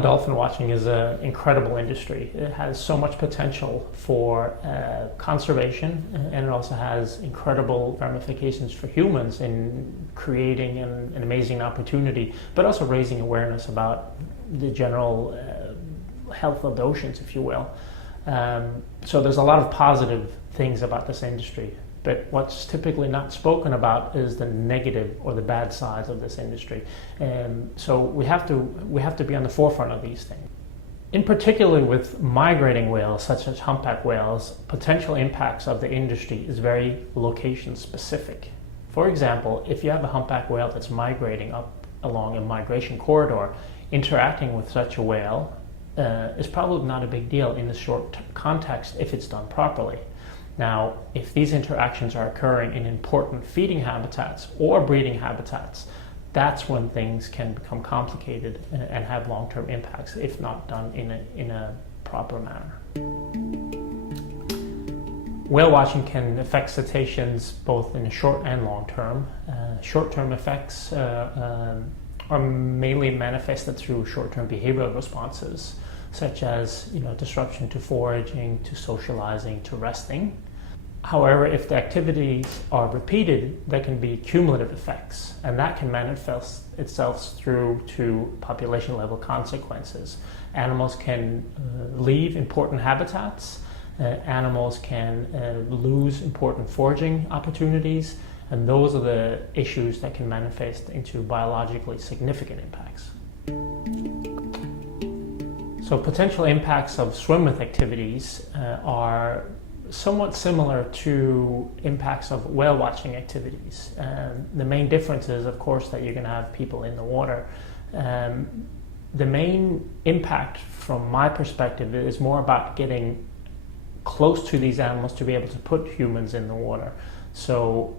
and dolphin watching is an incredible industry. It has so much potential for conservation, and it also has incredible ramifications for humans in creating an amazing opportunity, but also raising awareness about the general health of the oceans, if you will. So there's a lot of positive things about this industry. But what's typically not spoken about is the negative or the bad sides of this industry. So we have to be on the forefront of these things. In particular with migrating whales, such as humpback whales, potential impacts of the industry is very location specific. For example, if you have a humpback whale that's migrating up along a migration corridor, interacting with such a whale is probably not a big deal in the short context if it's done properly. Now, if these interactions are occurring in important feeding habitats or breeding habitats, that's when things can become complicated and have long-term impacts if not done in a proper manner. Whale watching can affect cetaceans both in the short and long term. Short-term effects are mainly manifested through short-term behavioral responses, such as disruption to foraging, to socializing, to resting. However, if the activities are repeated, there can be cumulative effects, and that can manifest itself through to population level consequences. Animals can leave important habitats, animals can lose important foraging opportunities, and those are the issues that can manifest into biologically significant impacts. So potential impacts of swim-with activities are somewhat similar to impacts of whale watching activities. The main difference is, of course, that you're going to have people in the water. The main impact from my perspective is more about getting close to these animals to be able to put humans in the water. So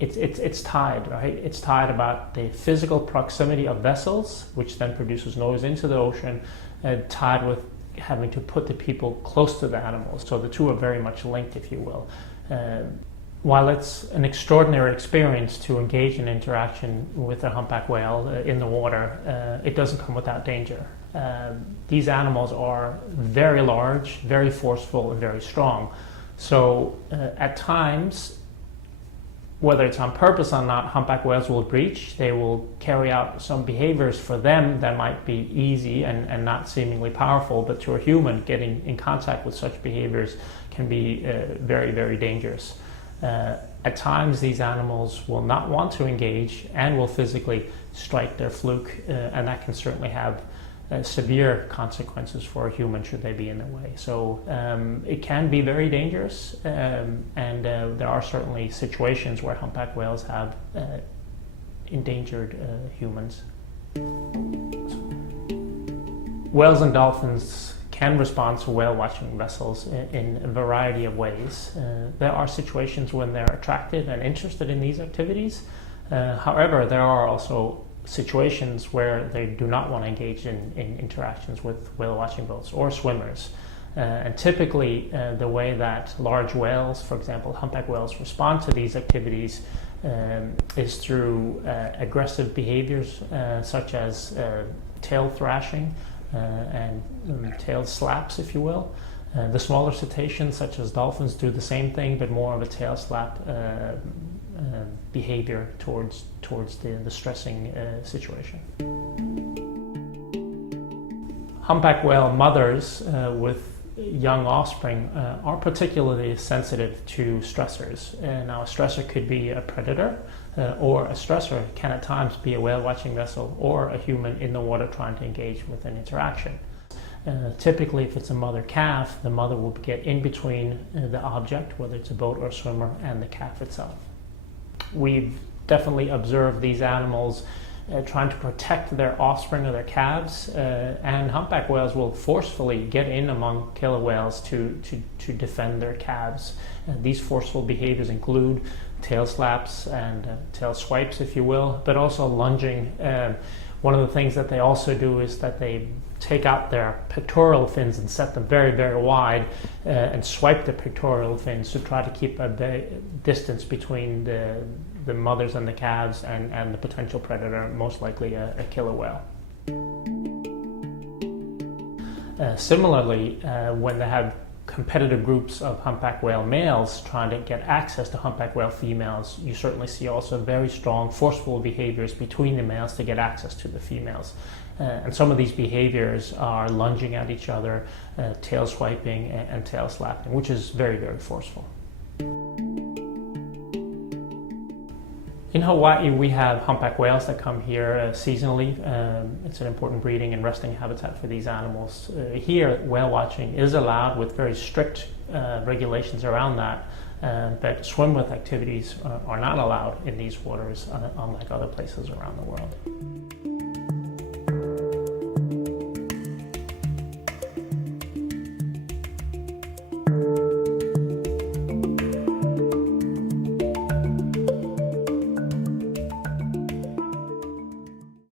it's tied, right? It's tied about the physical proximity of vessels, which then produces noise into the ocean, tied with having to put the people close to the animals. So the two are very much linked, if you will. While it's an extraordinary experience to engage in interaction with a humpback whale in the water, it doesn't come without danger. These animals are very large, very forceful, and very strong. So at times, whether it's on purpose or not, humpback whales will breach. They will carry out some behaviors for them that might be easy and not seemingly powerful, but to a human, getting in contact with such behaviors can be very, very dangerous. At times, these animals will not want to engage and will physically strike their fluke, and that can certainly have severe consequences for a human should they be in their way. So it can be very dangerous, and there are certainly situations where humpback whales have endangered humans. Whales and dolphins can respond to whale watching vessels in a variety of ways. There are situations when they're attracted and interested in these activities. However, there are also situations where they do not want to engage in interactions with whale watching boats or swimmers. And typically the way that large whales, for example humpback whales, respond to these activities is through aggressive behaviors such as tail thrashing and tail slaps, if you will. The smaller cetaceans such as dolphins do the same thing, but more of a tail slap behavior towards the stressing situation. Humpback whale mothers with young offspring are particularly sensitive to stressors. Now a stressor could be a predator, or a stressor can at times be a whale watching vessel or a human in the water trying to engage with an interaction. Typically, if it's a mother calf, the mother will get in between the object, whether it's a boat or a swimmer, and the calf itself. We've definitely observed these animals trying to protect their offspring or their calves, and humpback whales will forcefully get in among killer whales to defend their calves. These forceful behaviors include tail slaps and tail swipes, if you will, but also lunging. One of the things that they also do is that they take out their pectoral fins and set them very, very wide and swipe the pectoral fins to try to keep a distance between the mothers and the calves and the potential predator, most likely a killer whale. Similarly, when they have competitive groups of humpback whale males trying to get access to humpback whale females, you certainly see also very strong forceful behaviors between the males to get access to the females. And some of these behaviors are lunging at each other, tail swiping and tail slapping, which is very, very forceful. In Hawaii, we have humpback whales that come here seasonally. It's an important breeding and resting habitat for these animals. Here, whale watching is allowed with very strict regulations around that, but swim with activities are not allowed in these waters, unlike other places around the world.